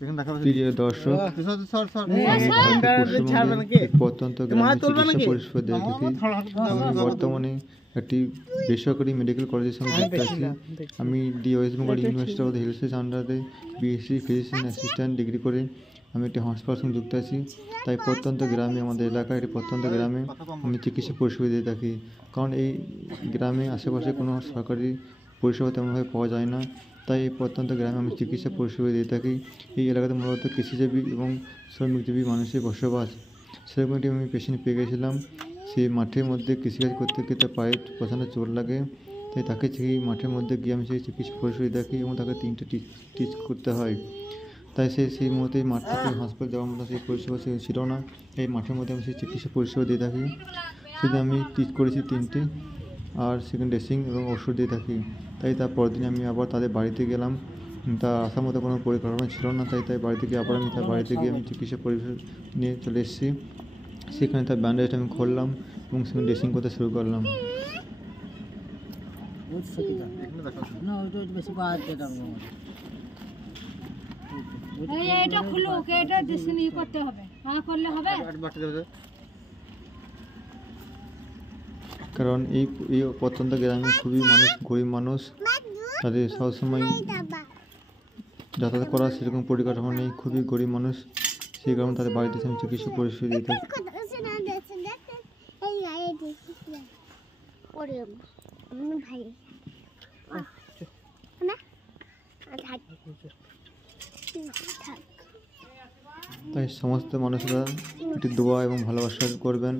প্রিয় দর্শক, প্রত্যন্ত গ্রামে চিকিৎসা পরিষেবা দিয়ে থাকি। আমি বর্তমানে একটি বেসরকারি মেডিকেল কলেজের সঙ্গে যুক্ত আছি। আমি the West Bengal University of the Health Science আন্ডারে বিএসসি ফিজিশিয়ান অ্যাসিস্ট্যান্ট ডিগ্রি করে আমি একটি হাসপাতালের সঙ্গে যুক্ত আছি। তাই প্রত্যন্ত গ্রামে, আমাদের এলাকায় একটি প্রত্যন্ত গ্রামে আমি চিকিৎসা পরিষেবা দিয়ে থাকি। কারণ এই গ্রামে আশেপাশে কোনো সরকারি পরিষেবা তেমনভাবে পাওয়া যায় না। তাই এই প্রত্যন্ত গ্রামে আমি চিকিৎসা পরিষেবা দিয়ে থাকি। এই এলাকাতে মূলত কৃষিজীবী এবং শ্রমিকজীবী মানুষের বসবাস। সেরকম একটি আমি পেশেন্ট পেয়ে গেছিলাম। সেই মাঠের মধ্যে কৃষিকাজ করতে গিয়ে তার পায়ে প্রচণ্ড চোট লাগে। তাই তাকে সেই মাঠের মধ্যে গিয়ে আমি সেই চিকিৎসা পরিষেবা দিয়ে থাকি এবং তাকে 3টে টিচ করতে হয়। তাই সেই মুহূর্তে মাঠ থেকে হাসপাতাল যাওয়ার মতো সেই পরিষেবা ছিল না। এই মাঠের মধ্যে আমি সেই চিকিৎসা পরিষেবা দিয়ে থাকি। শুধু আমি টিচ করেছি 3টে, আর সেখানে ড্রেসিং এবং ওষুধ দিয়ে থাকি। তাই তার পরের দিন আমি আবার তাদের বাড়িতে গেলাম। তার আসার মতো কোনো পরিকল্পনা ছিল না। তাই বাড়িতে গিয়ে আবার আমি তার বাড়িতে গিয়ে আমি চিকিৎসা পরিষেবা নিয়ে চলে এসেছি। সেখানে তার ব্যান্ডেজ আমি খুললাম এবং সেখানে ড্রেসিং করতে শুরু করলাম। কারণ এই প্রত্যন্ত গ্রামে খুবই গরিব মানুষ, তাদের সবসময় যাতায়াত করার সেরকম পরিকাঠামো নেই। খুবই গরিব মানুষ, সেই কারণে তাদের বাড়িতে আমি চিকিৎসা পরিষেবা দিয়ে থাকি। তাই সমস্ত মানুষরা একটি দোয়া এবং ভালোবাসা করবেন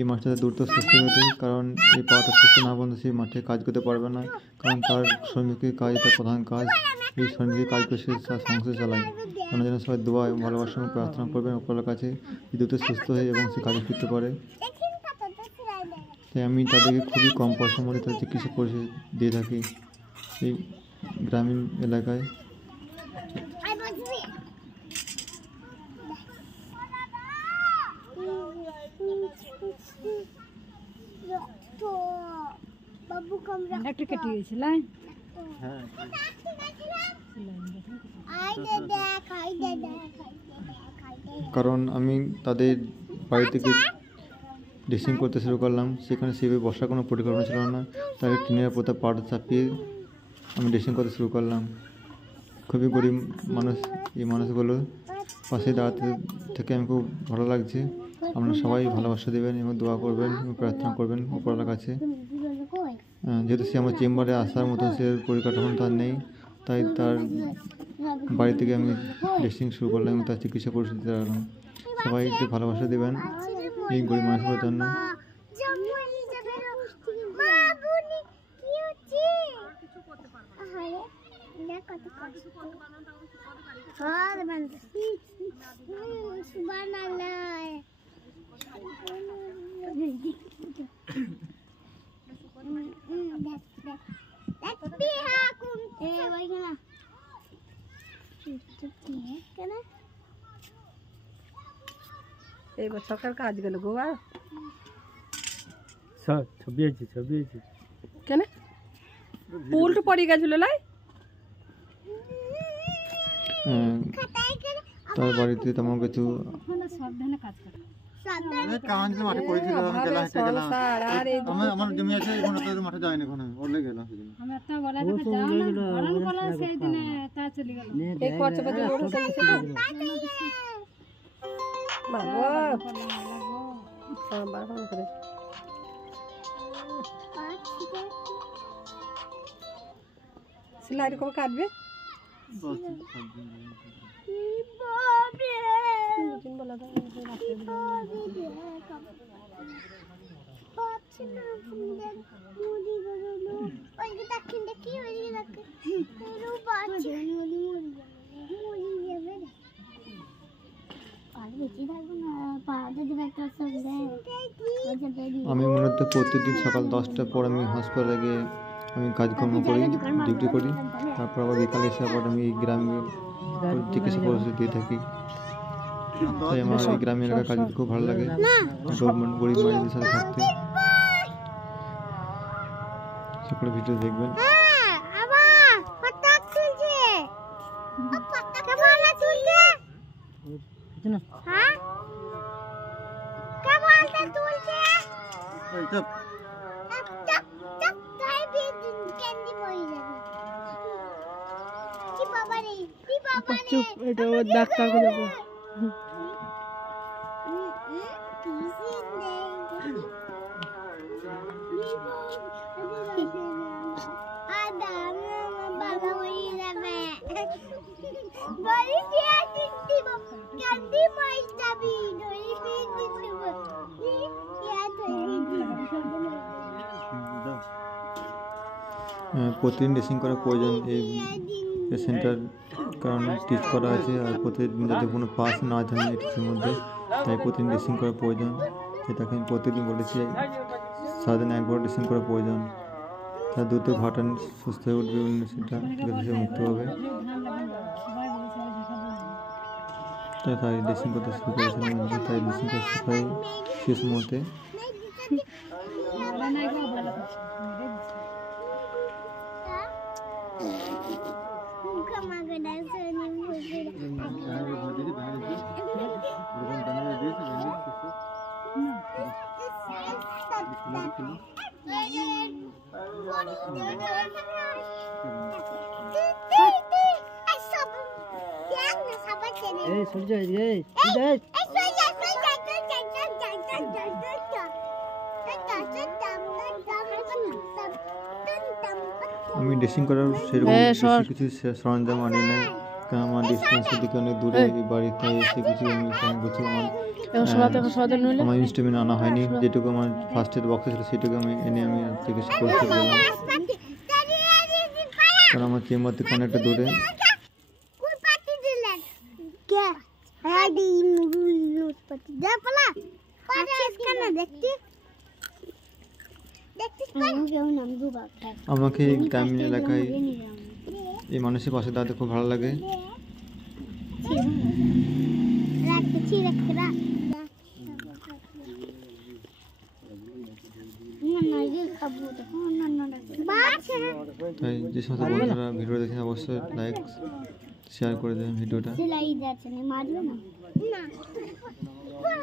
এই মাঠটাতে দ্রুত সুস্থ হতে। কারণ এই পাটা সুস্থ না বন্ধ সেই মাঠে কাজ করতে পারবে না। কারণ তার শ্রমিকের কাজ, তার প্রধান কাজ। এই শ্রমিকের কাজ করে সে তার সংসার চালায়। কেন যেন সবাই দোয়া এবং ভালোবাসা এবং প্রার্থনা করবেন উপরওয়ালার কাছে দ্রুত সুস্থ হয়ে এবং সে কাজে ফিরতে পারে। তাই আমি তাদেরকে খুবই কম পয়সার মধ্যে তাদের চিকিৎসা পরিষেবা দিয়ে থাকি এই গ্রামীণ এলাকায়। কারণ আমি তাদের বাড়ি থেকে ড্রেসিং করতে শুরু করলাম। সেখানে সেভাবে বসার কোনো পরিকল্পনা ছিল না। তাই টিনের পোতা পাট চাপিয়ে আমি ড্রেসিং করতে শুরু করলাম। খুবই গরিব মানুষ এই মানুষগুলো পাশে দাঁড়াতে থেকে আমি খুব ভালো লাগছে। আপনারা সবাই ভালোবাসা দেবেন এবং দোয়া করবেন এবং প্রার্থনা করবেন উপরওয়ালার কাছে। যেহেতু সে আমার চেম্বারে আসার মতো সে পরিকাঠামো তার নেই, তাই তার বাড়ি থেকে আমি ড্রেসিং শুরু করলাম এবং তার চিকিৎসা পরিষেবা দিতে লাগলাম। সবাই একটু ভালোবাসা দেবেন এই গরিব মানুষগুলোর জন্য। এই সরকার কাজ গেল গো আর ছবি আছে কেন উল্টো পড়ে গেছিল লাই। তার বাড়িতে তেমন কিছু আমার জমি আছে, মাঠে যায়নি ওরলে গেলাম। সিলাই কবে কাটবে? আমি মূলত প্রতিদিন সকাল 10টার পর আমি হাসপাতালে গিয়ে আমি কাজকর্ম করি, ডিউটি করি। তারপর আবার বিকালে এসে আবার আমি এই গ্রামে চিকিৎসা পরিষেবা দিয়ে থাকি। তাই আমার এই গ্রামের এলাকার কাজ খুব ভালো লাগে, গরিব মানুষদের সাথে থাকতে। সকলে ভিডিও দেখবেন। আবার ফটো তুলছে, ফটো কেমন তুলছে। হ্যাঁ কে বলতে তুলছে এই চুপ চক চক তাই বি ক্যান্ডি পড়ে যাবে কি বাবা রে চুপ, এটা ও ডাক্তার কে যাবো। প্রতিদিন ড্রেসিং করা প্রয়োজন এই পেশেন্টটার, কারণ টিচ করা আছে আর প্রতিদিন যাতে কোনো পাস না থাকে এই টিচের মধ্যে, তাই প্রতিদিন ড্রেসিং করা প্রয়োজন। সেটাকে আমি প্রতিদিন বলেছি সারাদিন একবার ড্রেসিং করা প্রয়োজন, তার দ্রুত ঘটন সুস্থ হয়ে উঠবে, সেটা থেকে মুক্ত হবে। তাই ড্রেসিং করতে শুরু করেছিলাম, তাই ড্রেসিং করতে শুরু শেষ মুহূর্তে। আমি ড্রেসিং করার সেরকম বেশি কিছু সরঞ্জাম আনি নাই, কারণ আমার ডিসপেন্সারি থেকে অনেক দূরে বাড়ি, তাই এসে কিছু আমি কিছু আমার ইনস্ট্রুমেন্ট আনা হয়নি। যেটুকু আমার ফার্স্ট এড বক্সে ছিল সেটুকু আমি এনে আমি চিকিৎসা করতে গেলাম, কারণ আমার চেম্বার থেকে অনেকটা দূরে। আমাকে গ্রামীণ এলাকায় এই মানুষের পাশে দাঁড়াতে খুব ভালো লাগে। তাই যে সমস্ত বন্ধুরা ভিডিও দেখেন অবশ্যই লাইক শেয়ার করে দেবেন ভিডিওটা।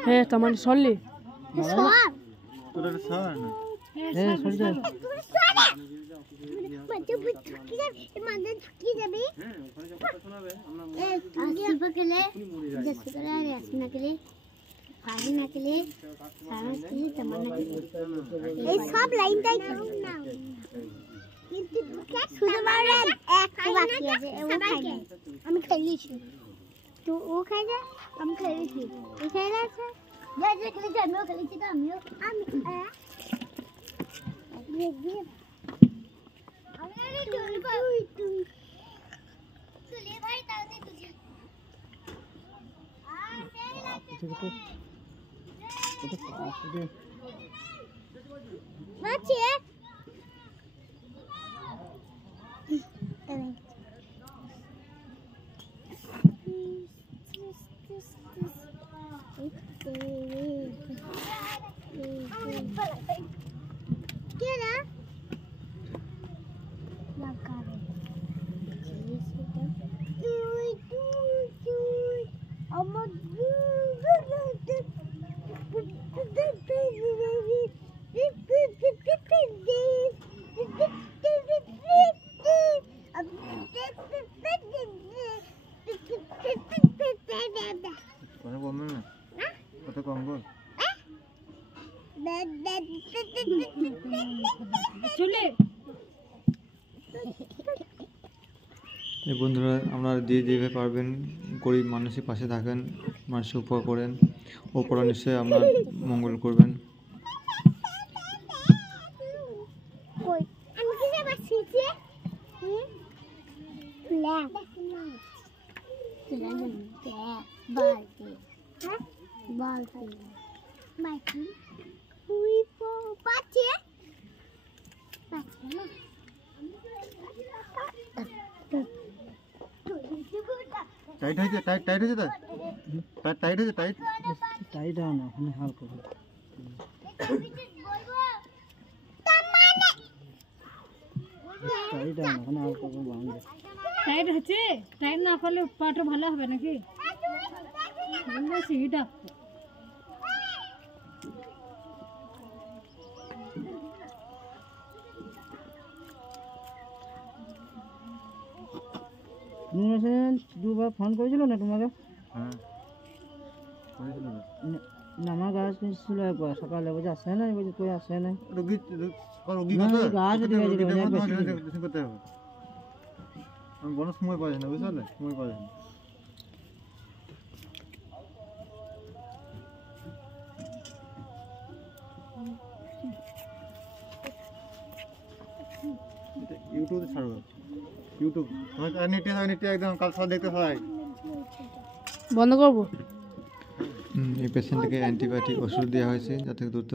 হ্যাঁ তোমার সরলি সব লাইনটাই আমি খেলেছি তো ও খাই যায়, আমি খেলেছি ও খাই আছে, খেলেছি আমিও খেলেছি, তো আমিও আমি এই বন্ধুরা আপনারা যেভাবে পারবেন গরিব মানুষের পাশে থাকেন, মানুষের উপকার করেন, ওপরা নিশ্চয়ই আপনার মঙ্গল করবেন। টাইট হয়েছে, টাইট হয়েছে, টাইট হয়েছে, টাইট হয় না, ওখানে হালকা টাইট হয় না, ওখানে হালকা বাঁধবে। টাইট হচ্ছে, টাইট না করলে পাটা ভালো হবে নাকি? সেই ডাক্তার দুবার ফোন করেছিল না তোমাকে? হ্যাঁ নামা গাছ ছিল একবার সকালে, বলছে আসে না, বলছে কই আসে না। রোগী রোগী না, কথা এই গাছ দিয়ে দিল, অনেক বেশি দিল। দেখতে করতে হবে। আমি বড় সময় পাই না, বুঝলে সময় পাই না। ইউটিউবে ছাড়বো, ইউটিউব নেটে একদম কাল সব দেখতে হয়। বন্ধ করবো। এই পেশেন্টকে অ্যান্টিবায়োটিক ওষুধ দেওয়া হয়েছে যাতে দ্রুত